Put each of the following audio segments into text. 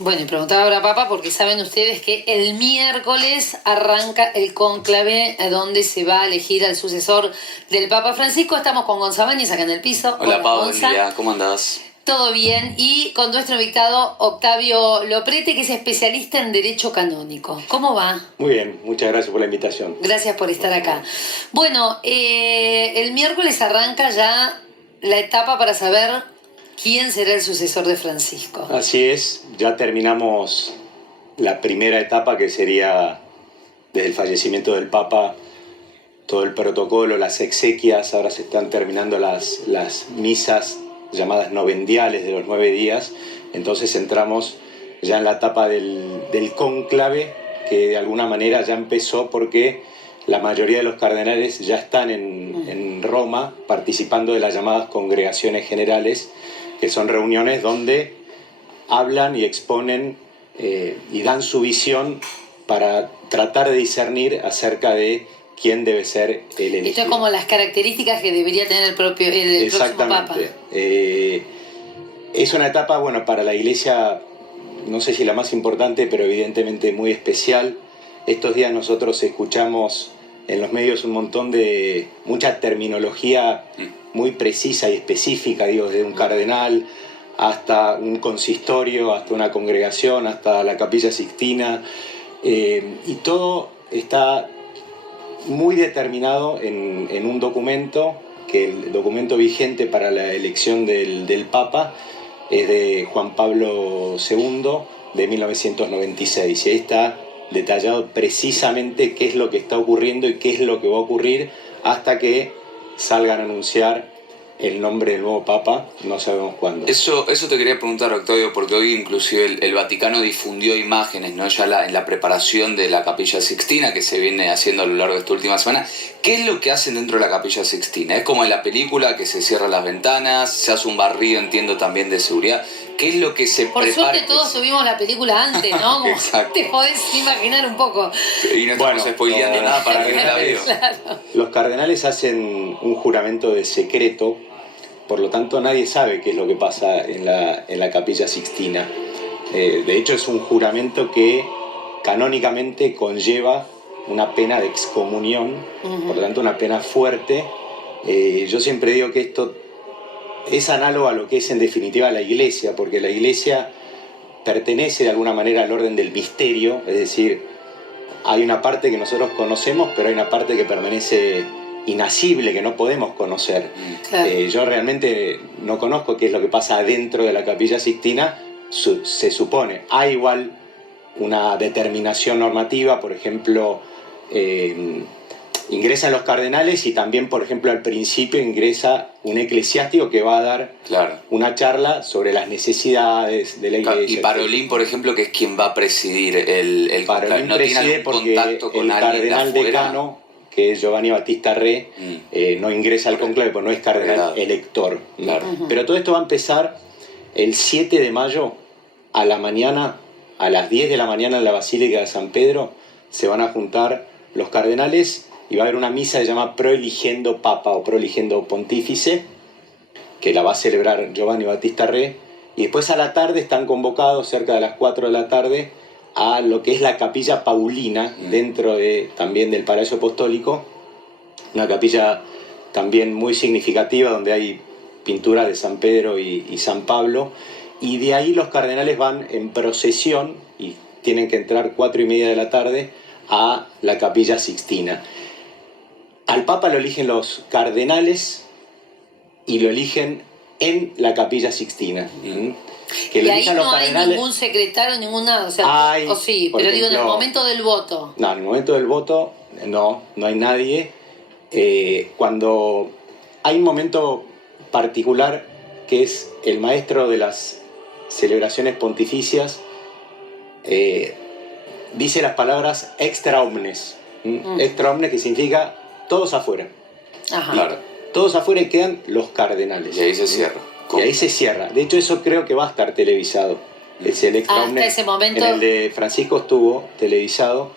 Bueno, y preguntaba ahora Papa porque saben ustedes que el miércoles arranca el cónclave donde se va a elegir al sucesor del Papa Francisco. Estamos con González acá en el piso. Hola Pau, buen Gonza. día, ¿cómo andás? Todo bien. Y con nuestro invitado Octavio Loprete, que es especialista en Derecho Canónico. ¿Cómo va? Muy bien, muchas gracias por la invitación. Gracias por estar acá. Bueno, el miércoles arranca ya la etapa para saber quién será el sucesor de Francisco. Así es, ya terminamos la primera etapa que sería desde el fallecimiento del Papa, todo el protocolo, las exequias, ahora se están terminando las misas llamadas novendiales de los 9 días, entonces entramos ya en la etapa del cónclave, que de alguna manera ya empezó porque la mayoría de los cardenales ya están en Roma participando de las llamadas congregaciones generales, que son reuniones donde hablan y exponen y dan su visión para tratar de discernir acerca de quién debe ser el elegido. Esto es como las características que debería tener el próximo Papa. Es una etapa, bueno, para la Iglesia, no sé si la más importante, pero evidentemente muy especial. Estos días nosotros escuchamos en los medios un montón de mucha terminología muy precisa y específica, digo, desde un cardenal hasta un consistorio, hasta una congregación, hasta la Capilla Sixtina, y todo está muy determinado en un documento, que el documento vigente para la elección del Papa es de Juan Pablo II de 1996, y ahí está detallado precisamente qué es lo que está ocurriendo y qué es lo que va a ocurrir hasta que salgan a anunciar el nombre del nuevo Papa, no sabemos cuándo. Eso te quería preguntar, Octavio, porque hoy inclusive el Vaticano difundió imágenes, ¿no? Ya en la preparación de la Capilla Sixtina que se viene haciendo a lo largo de esta última semana. ¿Qué es lo que hacen dentro de la Capilla Sixtina? ¿Es como en la película que se cierran las ventanas, se hace un barrido, entiendo, también de seguridad? ¿Qué es lo que se Por prepara? suerte todos subimos la película antes, ¿no? Como te podés imaginar un poco. Y no estamos spoileando nada para que no la veo. Claro. Los cardenales hacen un juramento de secreto, por lo tanto nadie sabe qué es lo que pasa en la Capilla Sixtina. De hecho es un juramento que canónicamente conlleva una pena de excomunión, por lo tanto una pena fuerte. Yo siempre digo que esto es análogo a lo que es en definitiva la Iglesia, porque la Iglesia pertenece de alguna manera al orden del misterio, es decir, hay una parte que nosotros conocemos, pero hay una parte que permanece inasible, que no podemos conocer. Claro. Yo realmente no conozco qué es lo que pasa adentro de la Capilla Sixtina. Se supone, hay igual una determinación normativa, por ejemplo, ingresan los cardenales y también, por ejemplo, al principio ingresa un eclesiástico que va a dar una charla sobre las necesidades de la Iglesia. Y Parolín, por ejemplo, que es quien va a presidir el Parolín ¿no preside tiene algún porque contacto con el alguien cardenal de afuera? decano, que es Giovanni Battista Re, no ingresa al conclave porque no es cardenal elector. Claro. Pero todo esto va a empezar el 7 de mayo a la mañana, a las 10 de la mañana en la Basílica de San Pedro, se van a juntar los cardenales y va a haber una misa que se llama Proeligendo Papa o Proeligendo Pontífice, que la va a celebrar Giovanni Battista Re, y después a la tarde están convocados cerca de las 4 de la tarde a lo que es la Capilla Paulina, dentro también del Palacio Apostólico, una capilla también muy significativa donde hay pinturas de San Pedro y San Pablo, y de ahí los cardenales van en procesión y tienen que entrar 4:30 de la tarde a la Capilla Sixtina. Al Papa lo eligen los cardenales y lo eligen en la Capilla Sixtina. Que y ahí no hay ningún secretario, ningún nada, o sea, o sí, pero digo, en el momento del voto. No, en el momento del voto no hay nadie. Cuando hay un momento particular que es el maestro de las celebraciones pontificias, dice las palabras extra omnes. Extra omnes, que significa todos afuera. Ajá. Claro. Todos afuera y quedan los cardenales. Y ahí se cierra. Y ahí se cierra. De hecho, eso creo que va a estar televisado. Es el extra omnes. Hasta ese momento. En el de Francisco estuvo televisado.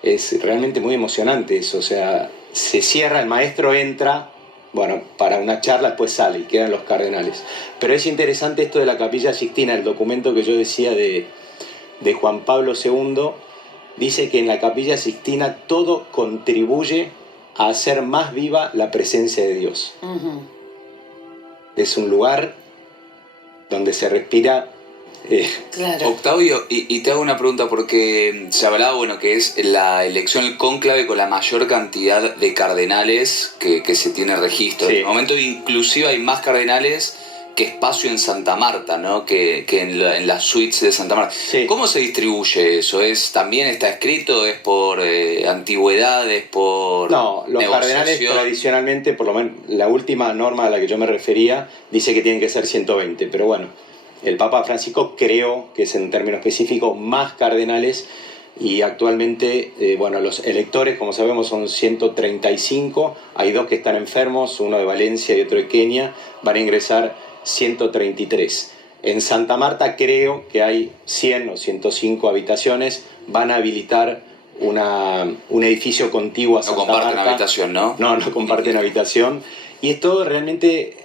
Es realmente muy emocionante eso. O sea, se cierra, el maestro entra bueno, para una charla, después sale y quedan los cardenales. Pero es interesante esto de la Capilla Sixtina, el documento que yo decía de Juan Pablo II, dice que en la Capilla Sixtina todo contribuye a hacer más viva la presencia de Dios. Es un lugar donde se respira. Claro. Octavio, y te hago una pregunta porque se hablaba, bueno, que es la elección, el cónclave con la mayor cantidad de cardenales que se tiene registro. Sí. En el momento inclusive hay más cardenales que espacio en Santa Marta, ¿no? Que en las suites de Santa Marta. Sí. ¿Cómo se distribuye eso? ¿También está escrito? ¿Es por antigüedad? ¿Es por No, los negociación? cardenales tradicionalmente, por lo menos la última norma a la que yo me refería, dice que tienen que ser 120, pero bueno, el Papa Francisco creó, que es en términos específicos, más cardenales, y actualmente, bueno, los electores, como sabemos, son 135, hay 2 que están enfermos, uno de Valencia y otro de Kenia, van a ingresar 133. En Santa Marta creo que hay 100 o 105 habitaciones, van a habilitar un edificio contiguo a Santa Marta. No comparten habitación, ¿no? No comparten habitación. Y es todo realmente,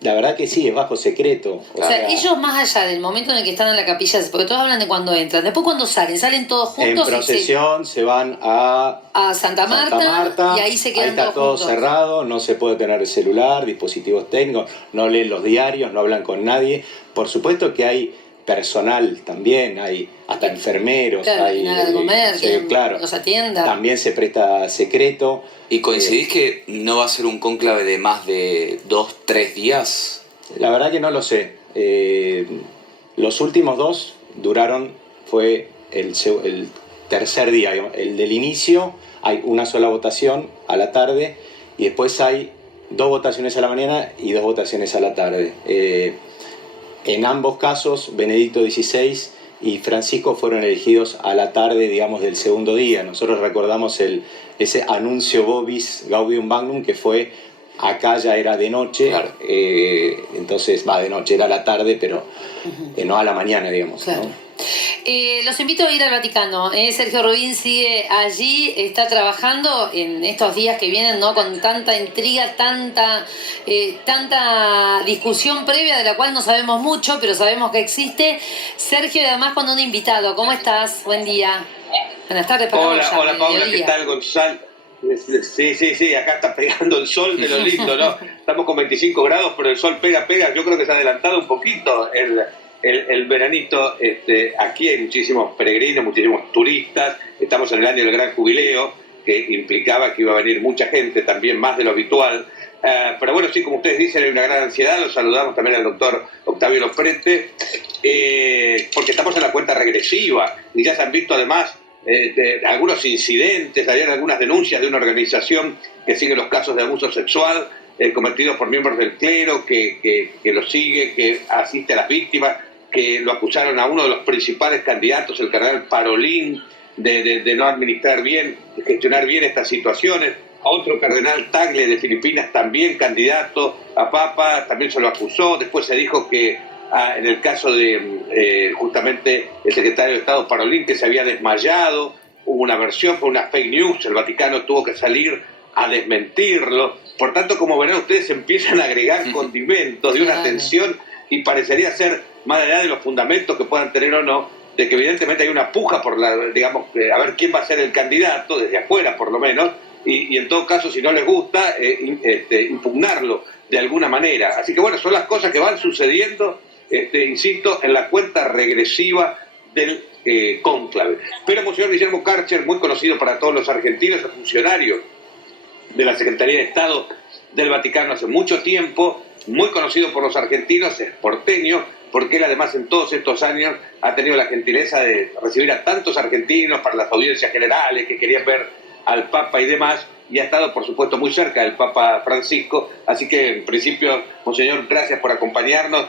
la verdad que sí, es bajo secreto. O sea, ellos más allá del momento en el que están en la capilla, porque todos hablan de cuando entran, después cuando salen todos juntos. En procesión se van a Santa Marta, y ahí se quedan ahí está todos todo juntos. cerrado, no se puede tener celular, dispositivos técnicos, no leen los diarios, no hablan con nadie. Por supuesto que hay personal también, hay hasta enfermeros, claro, hay nada de comer, que claro, los atienda. También se presta secreto. ¿Y coincidís que no va a ser un cónclave de más de 2-3 días? La verdad que no lo sé. Los últimos 2 duraron, fue el tercer día, el del inicio, hay una sola votación a la tarde y después hay 2 votaciones a la mañana y 2 votaciones a la tarde. En ambos casos, Benedicto XVI y Francisco fueron elegidos a la tarde, digamos, del segundo día. Nosotros recordamos ese anuncio Vobis Gaudium Magnum, que fue, acá ya era de noche, claro. Entonces, de noche, era la tarde, pero no a la mañana, digamos. Claro. ¿No? Los invito a ir al Vaticano. Sergio Rubín sigue allí, está trabajando en estos días que vienen, ¿no? Con tanta intriga, tanta discusión previa de la cual no sabemos mucho, pero sabemos que existe. Sergio, y además con un invitado. ¿Cómo estás? Buen día. Buenas tardes para vos. Hola Paula, ¿qué tal, Gonzalo? Sí, acá está pegando el sol de lo lindo, ¿no? Estamos con 25 grados, pero el sol pega. Yo creo que se ha adelantado un poquito el veranito. Aquí hay muchísimos peregrinos, muchísimos turistas. Estamos en el año del Gran Jubileo, que implicaba que iba a venir mucha gente, también más de lo habitual. Pero bueno, sí, como ustedes dicen, hay una gran ansiedad. Los saludamos también al doctor Octavio Loprete, porque estamos en la cuenta regresiva y ya se han visto además algunos incidentes. Hay algunas denuncias de una organización que sigue los casos de abuso sexual cometidos por miembros del clero, que lo sigue, que asiste a las víctimas, que lo acusaron a uno de los principales candidatos, el cardenal Parolin, de no administrar bien, de gestionar bien estas situaciones. A otro cardenal Tagle de Filipinas, también candidato a papa, también se lo acusó. Después se dijo que en el caso de justamente el secretario de Estado Parolin, que se había desmayado, hubo una versión, fue una fake news, el Vaticano tuvo que salir a desmentirlo. Por tanto, como verán ustedes, empiezan a agregar condimentos de una tensión y parecería ser, más allá de los fundamentos que puedan tener o no, de que evidentemente hay una puja por a ver quién va a ser el candidato, desde afuera por lo menos, y en todo caso, si no les gusta, impugnarlo de alguna manera. Así que bueno, son las cosas que van sucediendo, insisto, en la cuenta regresiva del cónclave. Pero Monseñor Guillermo Karcher, muy conocido para todos los argentinos, es funcionario de la Secretaría de Estado del Vaticano hace mucho tiempo, muy conocido por los argentinos, es porteño, porque él además en todos estos años ha tenido la gentileza de recibir a tantos argentinos para las audiencias generales que querían ver al Papa y demás, y ha estado por supuesto muy cerca del Papa Francisco. Así que en principio, Monseñor, gracias por acompañarnos.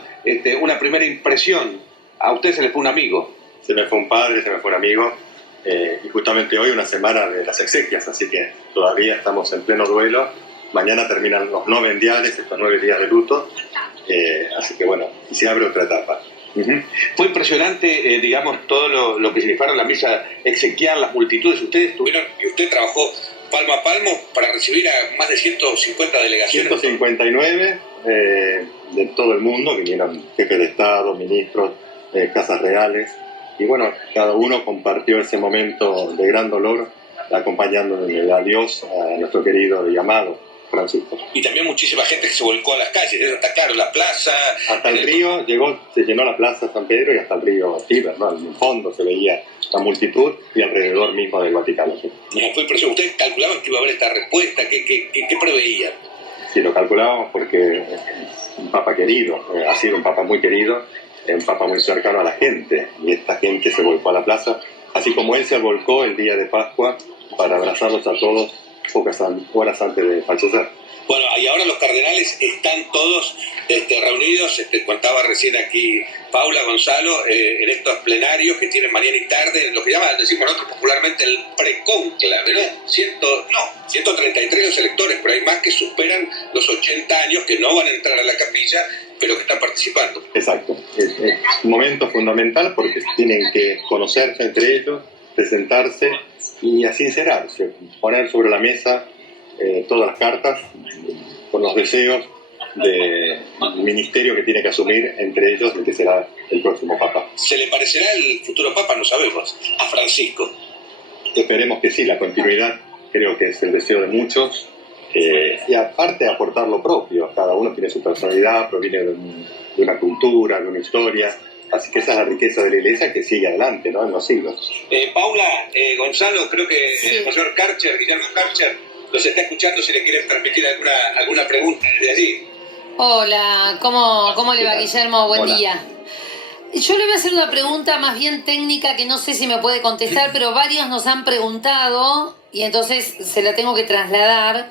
Una primera impresión, a usted se le fue un amigo. Se me fue un padre, se me fue un amigo, y justamente hoy una semana de las exequias, así que todavía estamos en pleno duelo. Mañana terminan los novendiales, estos 9 días de luto, así que bueno, y se abre otra etapa. Fue impresionante, digamos, todo lo que significaron la misa exequial, las multitudes. Ustedes tuvieron, y usted trabajó palmo a palmo para recibir a más de 150 delegaciones. 159 de todo el mundo, vinieron jefes de Estado, ministros, casas reales, y bueno, cada uno compartió ese momento de gran dolor acompañando en el adiós a nuestro querido y amado Francisco. Y también muchísima gente que se volcó a las calles, eso está claro, la plaza... Hasta el río se llenó la plaza San Pedro y hasta el río Tíber, ¿no? En el fondo se veía la multitud y alrededor mismo del Vaticano. ¿Sí? Fue impresionante. ¿Ustedes calculaban que iba a haber esta respuesta? ¿Qué preveían? Sí, lo calculábamos porque es un papa querido, ha sido un papa muy querido, un papa muy cercano a la gente, y esta gente se volcó a la plaza, así como él se volcó el día de Pascua para abrazarlos a todos pocas horas antes de fallecer. Bueno, y ahora los cardenales están todos reunidos, contaba recién aquí Paula, Gonzalo, en estos plenarios que tienen mañana y tarde, lo que decimos nosotros popularmente el precónclave, ¿no? 133 los electores, pero hay más que superan los 80 años que no van a entrar a la capilla, pero que están participando. Exacto, es un momento fundamental porque tienen que conocerse entre ellos, presentarse y a sincerarse, poner sobre la mesa todas las cartas con los deseos del ministerio que tiene que asumir, entre ellos el que será el próximo Papa. ¿Se le parecerá el futuro Papa? No sabemos, a Francisco. Esperemos que sí, la continuidad creo que es el deseo de muchos, y aparte aportar lo propio, cada uno tiene su personalidad, proviene de una cultura, de una historia, así que esa es la riqueza de la Iglesia que sigue adelante, ¿no? En los siglos. Paula, Gonzalo, creo que Sí. el señor Karcher, Guillermo Karcher, los está escuchando si le quieren transmitir alguna pregunta desde allí. Hola, ¿cómo le va, Guillermo? Buen Hola. día. Yo le voy a hacer una pregunta más bien técnica que no sé si me puede contestar, pero varios nos han preguntado y entonces se la tengo que trasladar,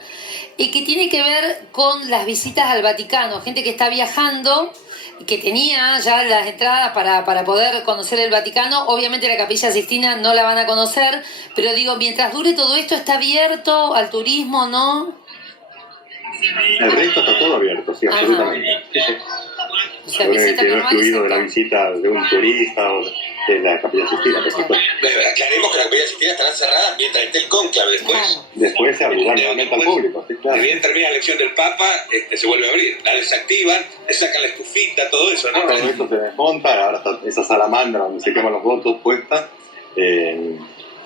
y que tiene que ver con las visitas al Vaticano. Gente que está viajando, que tenía ya las entradas para poder conocer el Vaticano. Obviamente la Capilla Sixtina no la van a conocer, pero digo, mientras dure todo esto, ¿está abierto al turismo, no? El resto está todo abierto, sí, Ajá. absolutamente. Sí, sí. O sea, Lo visita que no normal y excluido de la cerca. visita de un turista o de la Capilla Sixtina, por supuesto. Aclaremos que las capillas sixtinas estarán cerradas mientras esté el cónclave. Después, Claro. Después se abrirá nuevamente al público, sí, claro. si bien termina la elección del Papa, se vuelve a abrir. La desactivan, le sacan la estufita, todo eso, ¿no? Todo esto se desmonta, ahora está esa salamandra donde se queman los votos puesta,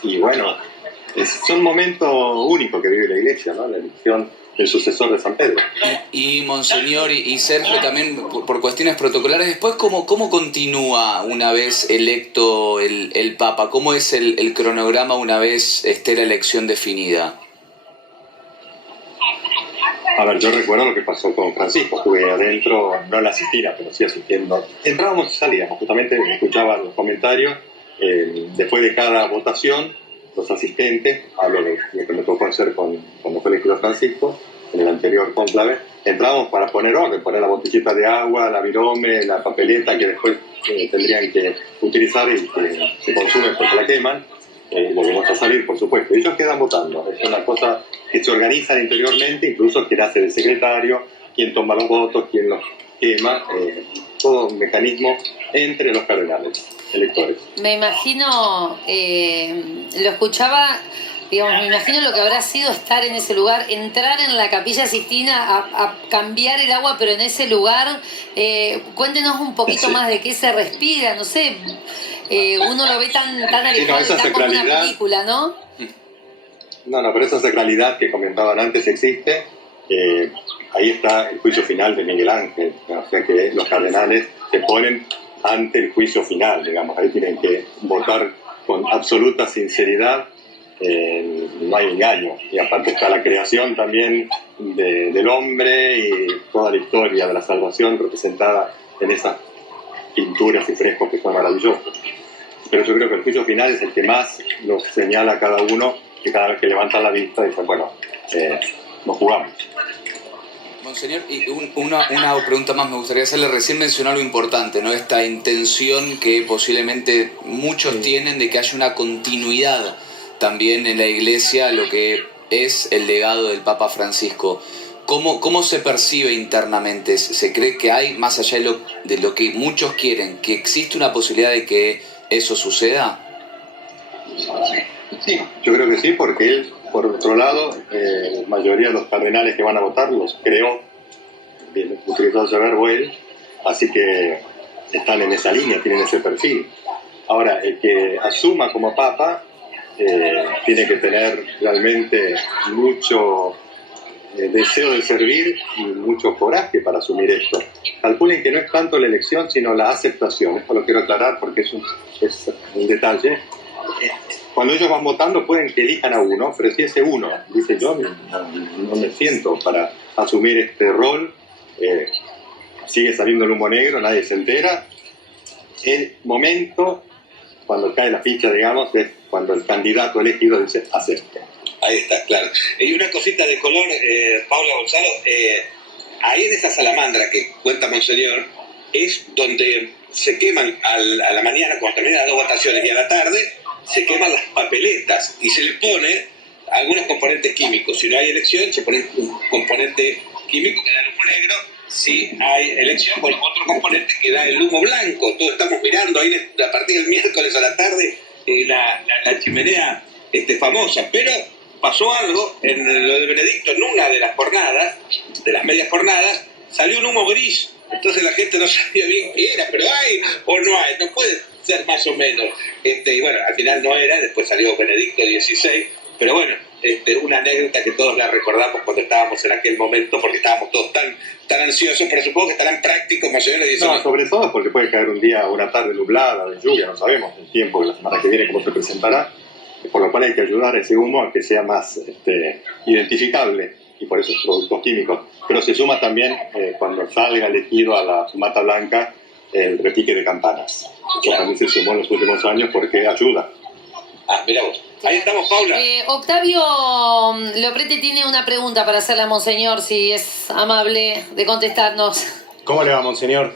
y bueno, es un momento único que vive la Iglesia, ¿no? La elección del sucesor de San Pedro. Y Monseñor y Sergio también por cuestiones protocolares, después ¿cómo continúa una vez electo el Papa? ¿Cómo es el cronograma una vez esté la elección definida? A ver, yo recuerdo lo que pasó con Francisco, estuve adentro, no en la Sixtina, pero sí asistiendo. Entrábamos y salíamos, justamente escuchaba los comentarios, después de cada votación, los asistentes, hablo de lo que me tocó hacer cuando fue elegido Francisco, en el anterior cónclave, entrábamos para poner orden, poner la botellita de agua, la virome, la papeleta que después tendrían que utilizar y que se consume porque la queman. Volvemos a salir, por supuesto. Ellos quedan votando. Es una cosa que se organiza interiormente, incluso quien hace de secretario, quien toma los votos, quien los quema, todo un mecanismo entre los cardenales electores. Me imagino, lo escuchaba, digamos, me imagino lo que habrá sido estar en ese lugar, entrar en la Capilla Sixtina a cambiar el agua, pero en ese lugar. Cuéntenos un poquito Sí. más de qué se respira, no sé, uno lo ve tan alejado, Sí, no, esa tan como una sacralidad. película, ¿no? No, pero esa sacralidad que comentaban antes existe. Ahí está el juicio final de Miguel Ángel, ¿no? O sea que los cardenales se ponen ante el juicio final, digamos, ahí tienen que votar con absoluta sinceridad, no hay engaño, y aparte está la creación también del hombre y toda la historia de la salvación representada en esas pinturas y frescos que son maravillosos. Pero yo creo que el juicio final es el que más nos señala a cada uno, que cada vez que levantan la vista dicen, bueno, nos jugamos. Monseñor, y una pregunta más me gustaría hacerle. Recién mencionó algo importante, ¿no? Esta intención que posiblemente muchos tienen de que haya una continuidad también en la Iglesia, lo que es el legado del Papa Francisco. ¿Cómo se percibe internamente? ¿Se cree que hay, más allá de lo que muchos quieren, que existe una posibilidad de que eso suceda? Sí, yo creo que sí, porque él por otro lado, la mayoría de los cardenales que van a votar los creó, bien, utilizó ese verbo él, así que están en esa línea, tienen ese perfil. Ahora, el que asuma como papa tiene que tener realmente mucho deseo de servir y mucho coraje para asumir esto. Calculen que no es tanto la elección, sino la aceptación. Esto lo quiero aclarar porque es un detalle. Cuando ellos van votando pueden que elijan a uno, pero si ese uno dice yo no me siento para asumir este rol, sigue saliendo el humo negro, nadie se entera. El momento, cuando cae la ficha, digamos, es cuando el candidato elegido dice acepto. Ahí está, claro. Y una cosita de color, Paula Gonzalo, ahí en esa salamandra que cuenta Monseñor, es donde se queman a la mañana, cuando terminan las 2 votaciones, y a la tarde se queman las papeletas y se le pone algunos componentes químicos. Si no hay elección, se pone un componente químico que da el humo negro. Si hay elección, con otro componente que da el humo blanco. Todos estamos mirando ahí a partir del miércoles a la tarde la chimenea famosa. Pero pasó algo en lo de Benedicto, en una de las jornadas, de las medias jornadas, salió un humo gris. Entonces la gente no sabía bien qué era, pero hay o no hay, no puede ser más o menos. Y bueno, al final no era, después salió Benedicto XVI, pero bueno, una anécdota que todos la recordamos cuando estábamos en aquel momento, porque estábamos todos tan ansiosos, pero supongo que estarán prácticos, Monseñor le dice. No, sobre todo porque puede caer un día o una tarde nublada, de lluvia, no sabemos el tiempo de la semana que viene cómo se presentará, por lo cual hay que ayudar a ese humo a que sea más identificable, y por eso productos químicos. Pero se suma también, cuando salga elegido a la mata blanca, el repique de campanas. Que también se sumó en los últimos años porque ayuda. Ah, mira vos. Ahí estamos, Paula. Octavio Loprete tiene una pregunta para hacerle a Monseñor, si es amable de contestarnos. ¿Cómo le va, Monseñor?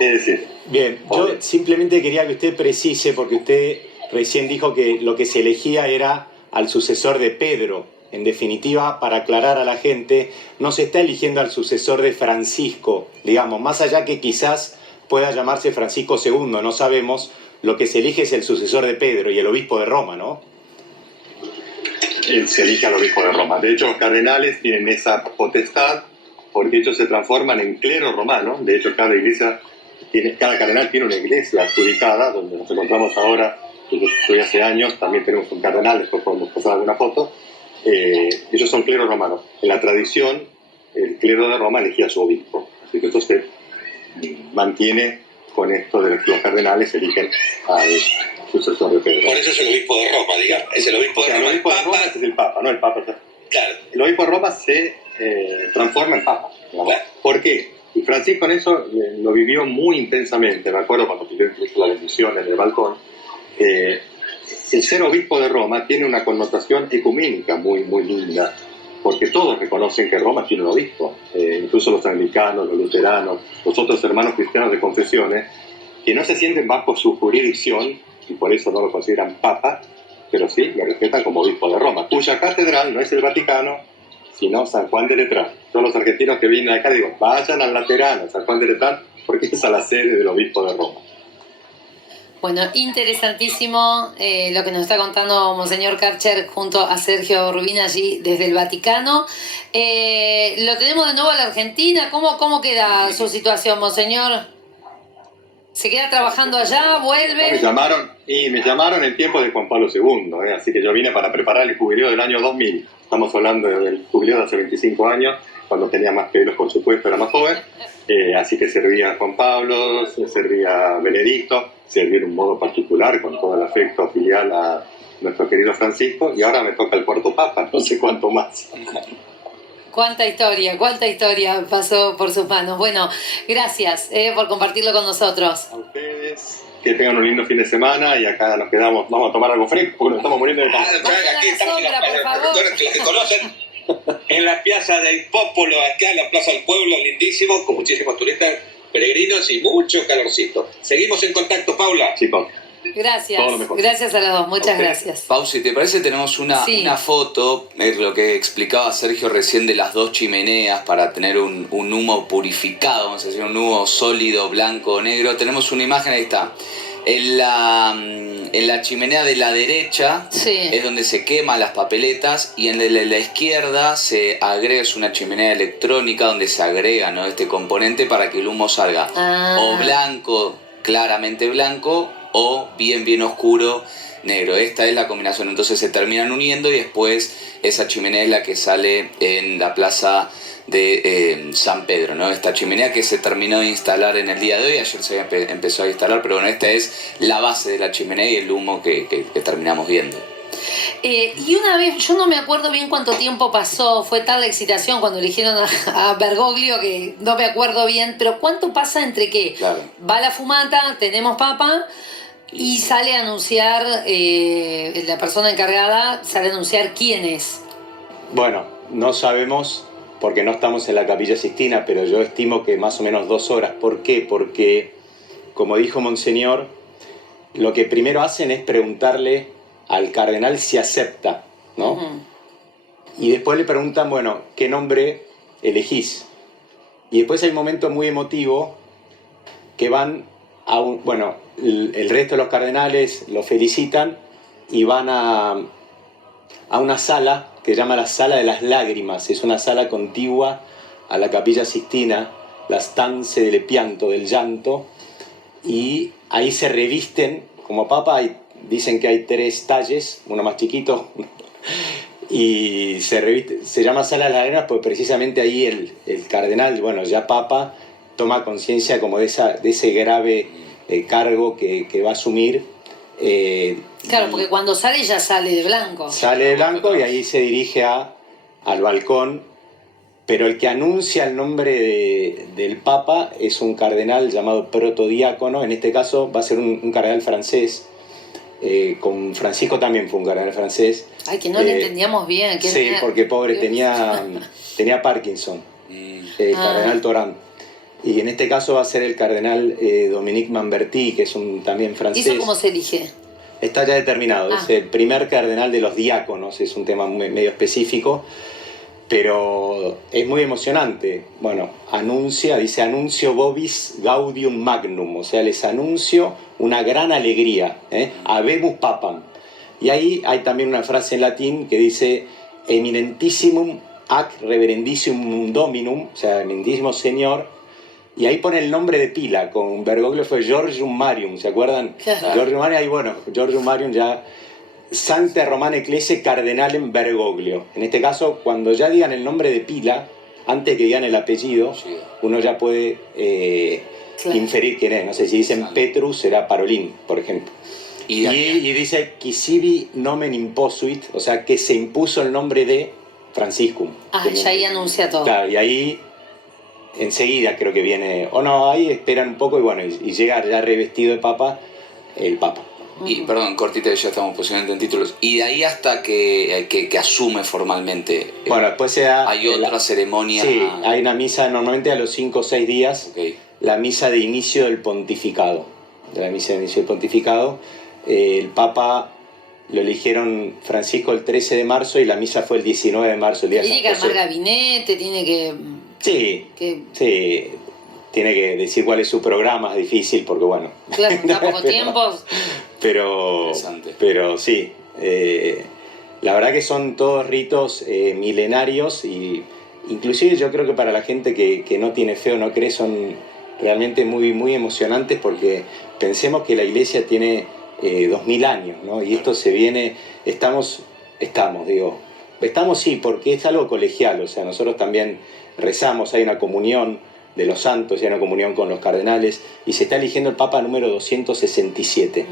Es decir, Bien, yo simplemente quería que usted precise, porque usted recién dijo que lo que se elegía era al sucesor de Pedro. En definitiva, para aclarar a la gente, no se está eligiendo al sucesor de Francisco, digamos, más allá que quizás pueda llamarse Francisco II, no sabemos, lo que se elige es el sucesor de Pedro y el obispo de Roma, ¿no? se elige al obispo de Roma. De hecho, los cardenales tienen esa potestad porque ellos se transforman en clero romano. De hecho, cada cardenal tiene una iglesia adjudicada, donde nos encontramos ahora, que yo estoy hace años, también tenemos un cardenal, después podemos pasar alguna foto. Ellos son clero romano. En la tradición, el clero de Roma elegía a su obispo. Así que entonces mantiene con esto de que los cardenales eligen al sucesor de Pedro. Por eso es el obispo de Roma, digamos. Es el obispo de Roma. El obispo de Roma es el papa, no el papa. Claro. El obispo de Roma se transforma en papa. Claro. ¿Por qué? Y Francisco en eso lo vivió muy intensamente. Me acuerdo cuando pidió incluso la bendición en el balcón. El ser obispo de Roma tiene una connotación ecuménica muy, muy linda, porque todos reconocen que Roma tiene un obispo, incluso los anglicanos, los luteranos, los otros hermanos cristianos de confesiones, que no se sienten bajo su jurisdicción y por eso no lo consideran papa, pero sí lo respetan como obispo de Roma, cuya catedral no es el Vaticano, sino San Juan de Letrán. Todos los argentinos que vienen acá digo, vayan al Laterano, San Juan de Letrán, porque es a la sede del obispo de Roma. Bueno, interesantísimo lo que nos está contando Monseñor Karcher junto a Sergio Rubín allí desde el Vaticano. Lo tenemos de nuevo a la Argentina. ¿Cómo queda su situación, Monseñor? ¿Se queda trabajando allá? ¿Vuelve? Me llamaron en tiempo de Juan Pablo II, así que yo vine para preparar el jubileo del año 2000. Estamos hablando del jubileo de hace 25 años, cuando tenía más pelos, por supuesto, era más joven. Así que servía a Juan Pablo, servía a Benedicto, servía en un modo particular, con todo el afecto filial a nuestro querido Francisco, y ahora me toca el cuarto papa, no sé cuánto más. Cuánta historia pasó por sus manos. Bueno, gracias por compartirlo con nosotros. A ustedes, que tengan un lindo fin de semana, y acá nos quedamos, vamos a tomar algo fresco, porque nos estamos muriendo de calor. Aquí estamos sombra, por favor. Los que conocen, en la Piazza del Popolo, acá en la Plaza del Pueblo, lindísimo, con muchísimos turistas, peregrinos y mucho calorcito. Seguimos en contacto, Paula. Chicos. Gracias, gracias a los dos, muchas gracias. Pausi, ¿te parece? Tenemos una foto, lo que explicaba Sergio recién de las dos chimeneas para tener un humo purificado, vamos a decir, un humo sólido, blanco o negro. Tenemos una imagen, ahí está. En la chimenea de la derecha Sí. es donde se queman las papeletas y en la izquierda se agrega, es una chimenea electrónica donde se agrega, ¿no?, este componente para que el humo salga o blanco, claramente blanco, o bien oscuro, negro. Esta es la combinación, entonces se terminan uniendo y después esa chimenea es la que sale en la plaza de San Pedro, ¿no? Esta chimenea que se terminó de instalar en el día de hoy, ayer se empezó a instalar, pero bueno, esta es la base de la chimenea y el humo que terminamos viendo. Y una vez, yo no me acuerdo bien cuánto tiempo pasó, fue tal la excitación cuando eligieron a Bergoglio que no me acuerdo bien, pero ¿cuánto pasa entre que Claro. va la fumata, tenemos papa y sale a anunciar, la persona encargada sale a anunciar quién es? Bueno, no sabemos porque no estamos en la Capilla Sixtina, pero yo estimo que más o menos 2 horas. ¿Por qué? Porque, como dijo Monseñor, lo que primero hacen es preguntarle al cardenal si acepta, ¿no? Ujú. Y después le preguntan, bueno, ¿qué nombre elegís? Y después hay un momento muy emotivo que van a un... Bueno, el resto de los cardenales lo felicitan y van a una sala que se llama la Sala de las Lágrimas. Es una sala contigua a la Capilla Sixtina, la Stanze del Pianto, del llanto, y ahí se revisten como papa. Dicen que hay 3 talles, uno más chiquito, y se llama Sala de las Lágrimas porque precisamente ahí el cardenal, bueno, ya papa, toma conciencia como de ese grave cargo que va a asumir. Claro, porque cuando sale ya sale de blanco. Sale de blanco y ahí se dirige al balcón, pero el que anuncia el nombre del Papa es un cardenal llamado protodiácono. En este caso va a ser un cardenal francés. Con Francisco también fue un cardenal francés. Ay, que no le entendíamos bien. Que Sí, porque pobre tenía Parkinson, el cardenal Torán. Y en este caso va a ser el cardenal Dominique Mamberti, que es también francés. ¿Y eso cómo se elige? Está ya determinado, es el primer cardenal de los diáconos, es un tema medio específico, pero es muy emocionante. Bueno, dice anuncio vobis gaudium magnum, o sea, les anuncio una gran alegría, habemus papam. Y ahí hay también una frase en latín que dice eminentissimum ac reverendissimum dominum, o sea, eminentísimo señor. Y ahí pone el nombre de pila, con Bergoglio fue Georgium Marium, ¿se acuerdan? Claro. Georgium Marium, ahí bueno, Georgium Marium ya, Sancta Romana Ecclesiae Cardenalem Bergoglio. En este caso, cuando ya digan el nombre de pila, antes que digan el apellido, uno ya puede inferir quién es. No sé, si dicen Petrus, será Parolín, por ejemplo. Y dice, quisivi nomen imposuit, o sea, que se impuso el nombre de Franciscum. Ya ahí anuncia todo. Claro, y ahí enseguida creo que viene, o no, ahí esperan un poco y bueno, y llega ya revestido de papa, el papa. Y perdón, cortita, ya estamos posicionando en títulos. Y de ahí hasta que asume formalmente. Bueno, después se da... Hay otra ceremonia. Sí, hay una misa normalmente a los 5 o 6 días, la misa de inicio del pontificado. El papa lo eligieron Francisco el 13 de marzo y la misa fue el 19 de marzo, el día de San Tiene que José. armar gabinete, tiene que... Sí, tiene que decir cuál es su programa, es difícil porque bueno... Claro, está poco tiempo. Pero sí, la verdad que son todos ritos milenarios y inclusive yo creo que para la gente que no tiene fe o no cree son realmente muy, muy emocionantes porque pensemos que la iglesia tiene 2000 años, ¿no? Y esto se viene, estamos sí, porque es algo colegial, o sea, nosotros también rezamos, hay una comunión de los santos, hay una comunión con los cardenales y se está eligiendo el Papa número 267,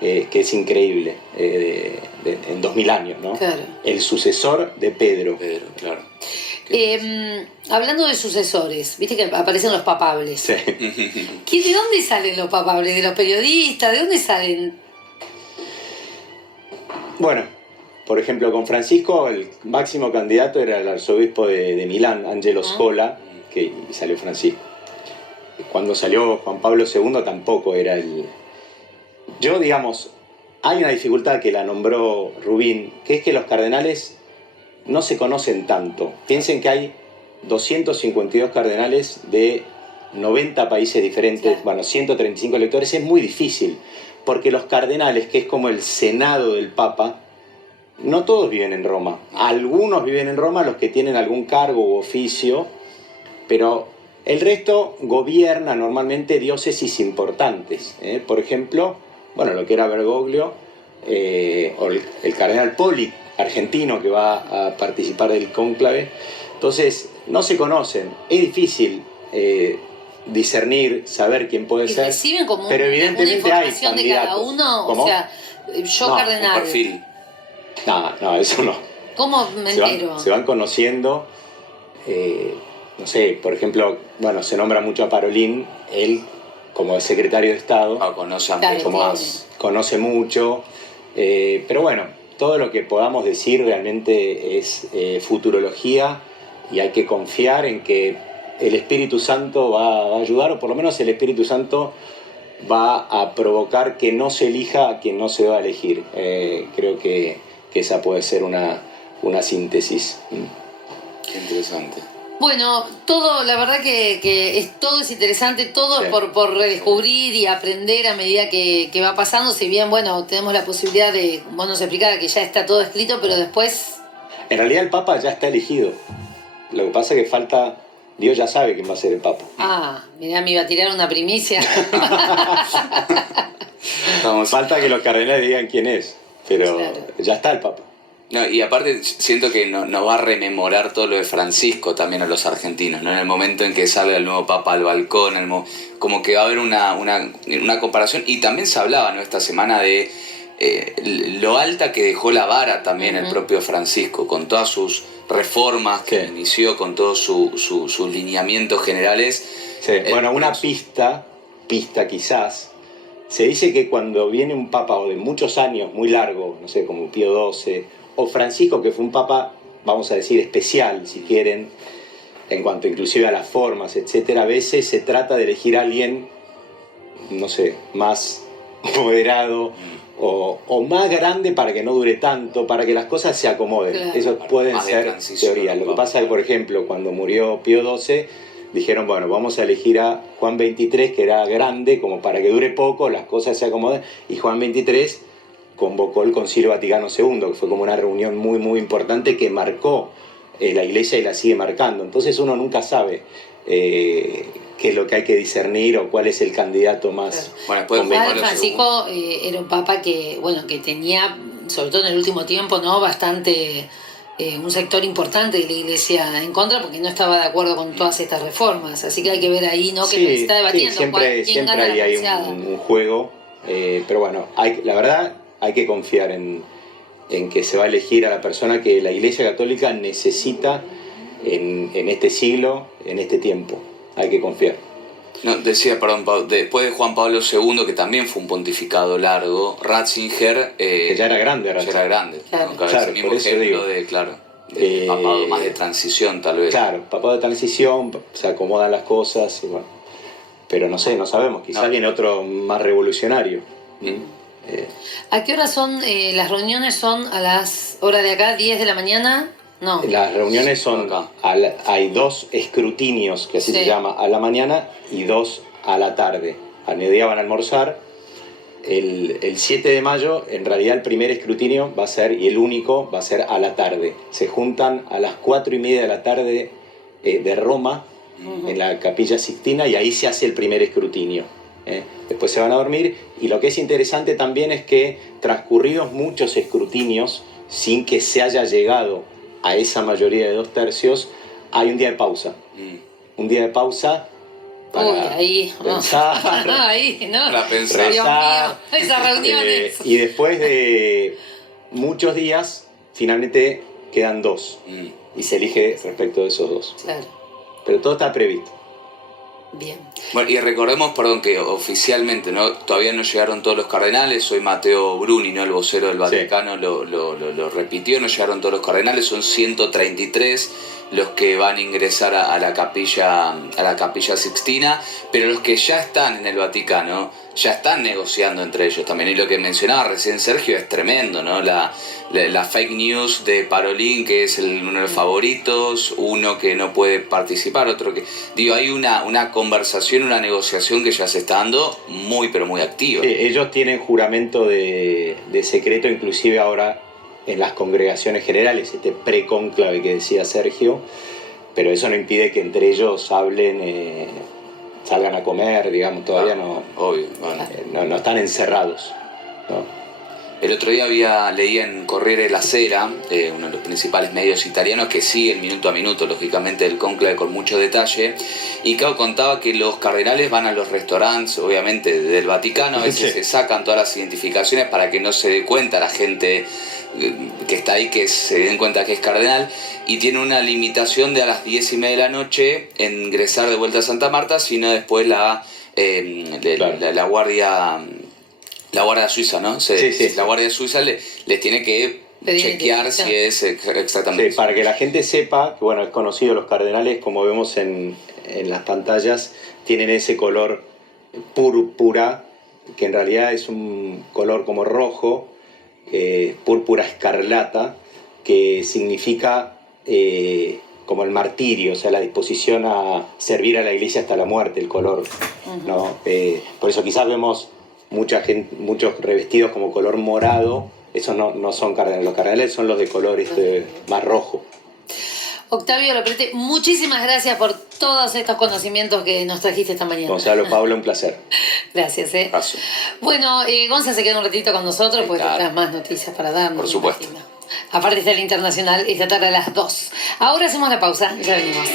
que es increíble, en 2000 años, ¿no? Claro. El sucesor de Pedro. Pedro, claro. Hablando de sucesores, viste que aparecen los papables. Sí. ¿De dónde salen los papables? ¿De los periodistas? ¿De dónde salen? Bueno, por ejemplo, con Francisco el máximo candidato era el arzobispo de Milán, Angelo Scola, que salió Francisco. Cuando salió Juan Pablo II tampoco era el... Yo, digamos, hay una dificultad que la nombró Rubín, que es que los cardenales no se conocen tanto. Piensen que hay 252 cardenales de 90 países diferentes, Claro. bueno, 135 electores, es muy difícil, porque los cardenales, que es como el senado del Papa, no todos viven en Roma. Algunos viven en Roma, los que tienen algún cargo u oficio, pero el resto gobierna normalmente diócesis importantes. Por ejemplo, bueno, lo que era Bergoglio, o el cardenal Poli, argentino, que va a participar del cónclave. Entonces, no se conocen. Es difícil discernir, saber quién puede ¿Y ser. reciben como pero una evidentemente hay información de cada candidatos. uno? ¿Cómo? O sea, yo No, cardenal, Perfil. No, eso no. ¿cómo me entero? Se van conociendo, no sé, por ejemplo, bueno, se nombra mucho a Parolín, él como secretario de Estado, Conoce a Claro. como conoce mucho, pero bueno, todo lo que podamos decir realmente es futurología, y hay que confiar en que el Espíritu Santo va a ayudar, o por lo menos el Espíritu Santo va a provocar que no se elija a quien no se va a elegir. Creo que esa puede ser una síntesis. Qué interesante. Bueno, todo, la verdad que todo es interesante, todo Sí. es por redescubrir y aprender a medida que va pasando. Si bien, bueno, tenemos la posibilidad de, vos nos explicaba que ya está todo escrito, pero después, En realidad el Papa ya está elegido. Lo que pasa es que falta, Dios ya sabe quién va a ser el Papa. mirá, me iba a tirar una primicia. Falta que los cardenales digan quién es, pero Claro. ya está el Papa. No, y aparte siento que nos va a rememorar todo lo de Francisco también a los argentinos, ¿no? En el momento en que salga el nuevo Papa al balcón, como que va a haber una comparación. Y también se hablaba, ¿no?, esta semana de lo alta que dejó la vara también el propio Francisco, con todas sus reformas que Sí. inició, con todos sus lineamientos generales. Sí, bueno, una pista quizás, se dice que cuando viene un papa o de muchos años, muy largo, no sé, como Pío XII, o Francisco, que fue un papa, vamos a decir, especial, si quieren, en cuanto inclusive a las formas, etcétera, a veces se trata de elegir a alguien, no sé, más moderado o más grande para que no dure tanto, para que las cosas se acomoden. Claro. Eso pueden Más de ser transición, teorías. Lo que ¿no? pasa es que, por ejemplo, cuando murió Pío XII, dijeron, bueno, vamos a elegir a Juan XXIII, que era grande, como para que dure poco, las cosas se acomoden, y Juan XXIII convocó el Concilio Vaticano II, que fue como una reunión muy, muy importante que marcó la Iglesia y la sigue marcando. Entonces uno nunca sabe qué es lo que hay que discernir o cuál es el candidato más Bueno, después Igual Pablo Francisco era un papa que, bueno, que tenía, sobre todo en el último tiempo, ¿no?, bastante, un sector importante de la iglesia en contra, porque no estaba de acuerdo con todas estas reformas. Así que hay que ver ahí, ¿no?, que se está debatiendo siempre, quién siempre gana la hay pulseada. un juego, pero bueno, la verdad hay que confiar en que se va a elegir a la persona que la Iglesia Católica necesita en este siglo, en este tiempo. Hay que confiar. No, decía, perdón, después de Juan Pablo II, que también fue un pontificado largo, Ratzinger... Que ya era grande, ya Ratzinger. era grande. Claro. ¿No? Claro, El mismo por eso ejemplo digo. de papado más de transición, tal vez. Claro, papado de transición, se acomodan las cosas, y bueno, pero no sé, no sabemos, quizás No. viene otro más revolucionario. ¿A qué hora son las reuniones? ¿Son a las horas de acá, 10 de la mañana? No. Las reuniones son, Acá. hay 2 escrutinios, que así Sí. se llama, a la mañana y 2 a la tarde. Al mediodía van a almorzar. El 7 de mayo, en realidad el primer escrutinio va a ser, y el único, va a ser a la tarde. Se juntan a las 4:30 de la tarde de Roma, en la Capilla Sixtina, y ahí se hace el primer escrutinio. Después se van a dormir, y lo que es interesante también es que transcurridos muchos escrutinios, sin que se haya llegado a esa mayoría de 2/3, hay un día de pausa. Un día de pausa para Uy, ahí. pensar, Ahí, ¿no? Para pensar. Dios rezar, mío, esas reuniones. y después de muchos días, finalmente quedan 2, y se elige respecto de esos 2. Claro, Pero todo está previsto. bien. Bueno, y recordemos, perdón, que oficialmente todavía no llegaron todos los cardenales. Hoy Matteo Bruni, ¿no?, el vocero del Vaticano, lo repitió. No llegaron todos los cardenales, son 133 los que van a ingresar a la capilla Sixtina, pero los que ya están en el Vaticano ya están negociando entre ellos también. Y lo que mencionaba recién Sergio es tremendo, ¿no? La fake news de Parolin, que es uno de los favoritos, uno que no puede participar, otro que... Digo, hay una conversación, una negociación que ya se está dando muy, pero muy activa. Sí, ellos tienen juramento de secreto, inclusive ahora en las congregaciones generales, este precónclave que decía Sergio, pero eso no impide que entre ellos hablen, salgan a comer, digamos, todavía no, obvio, bueno. No están encerrados, ¿no? El otro día leía en Corriere la Sera, uno de los principales medios italianos que sigue el minuto a minuto, lógicamente, del cónclave con mucho detalle, y claro, contaba que los cardenales van a los restaurantes, obviamente, del Vaticano, a veces se sacan todas las identificaciones para que no se dé cuenta la gente que está ahí, que se den cuenta que es cardenal, y tiene una limitación de a las 10:30 de la noche en ingresar de vuelta a Santa Marta, sino después la guardia... La Guardia Suiza, ¿no? Sí. La Guardia Suiza les tiene que chequear si es exactamente. Sí, para que la gente sepa, que bueno, es conocido, los cardenales, como vemos en las pantallas, tienen ese color púrpura, que en realidad es un color como rojo, púrpura escarlata, que significa como el martirio, o sea, la disposición a servir a la iglesia hasta la muerte, el color, ¿no? Por eso quizás vemos muchos revestidos como color morado. Esos no son cardenales, los cardenales son los de color más rojo. Octavio Loprete, muchísimas gracias por todos estos conocimientos que nos trajiste esta mañana. Gonzalo, Pablo, un placer. Gracias. Paso. Bueno, Gonza se queda un ratito con nosotros porque tendrás más noticias para darnos. Por supuesto. Aparte está el internacional esta tarde a las 2. Ahora hacemos la pausa y ya venimos.